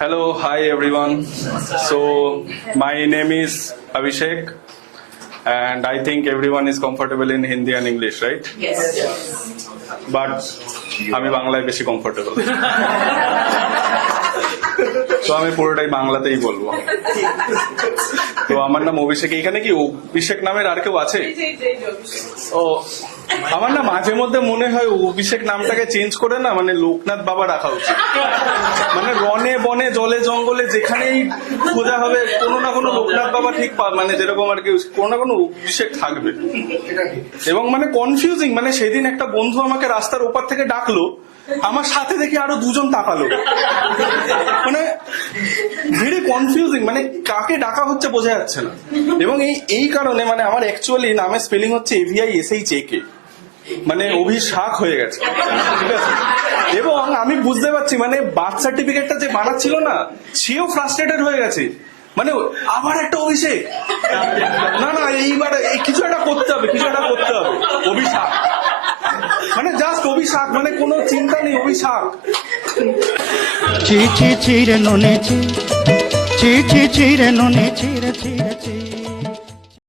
Hello, hi everyone. So, my name is Abhishek, and I think everyone is comfortable in Hindi and English, right? Yes. But আমি বাংলায় বেশি comfortable, তো আমি পুরোটাই বাংলাতেই বলবো। তো আমার নাম অভিষেক। এখানে কি অভিষেক নামের আর কেউ আছে? ও, আমার না মাঝে মধ্যে মনে হয় অভিষেক নামটাকে চেঞ্জ করে না মানে লোকনাথ বাবা রাখা উচিত। মানে রনে বনে জলে জঙ্গলে যেখানেই খোঁজা হবে কোনো না কোনো লোকনাথ বাবা ঠিক মানে যেরকম আর কি কোনো না কোনো অভিষেক থাকবে। এবং মানে কনফিউজিং, মানে সেদিন একটা বন্ধু আমাকে রাস্তার ওপার থেকে ডাকলো, আমার সাথে দেখি আরো দুজন তাকালো, মানে ভেরি কনফিউজিং, মানে কাকে ডাকা হচ্ছে বোঝা যাচ্ছে না। এবং এই কারণে মানে আমার অ্যাকচুয়ালি নামের স্পেলিং হচ্ছে AVISHAK, মানে অভিশাক হয়ে গেছে, ঠিক আছে। এবং আমি বুঝতে পারছি মানে বার্থ সার্টিফিকেটটা যে বানাচ্ছিল না সেও ফ্রাস্ট্রেটেড হয়ে গেছে, মানে আবার একটা অভিষেক, না না এইবার কিছু একটা করতে হবে, কিছু একটা করতে হবে, অভিশাক মানে জাস্ট অভিশাক, মানে কোনো চিন্তা নেই, অভিশাক। চি চি চিরে ননে চি চি চি চিরে ননে চিরে চিরে চি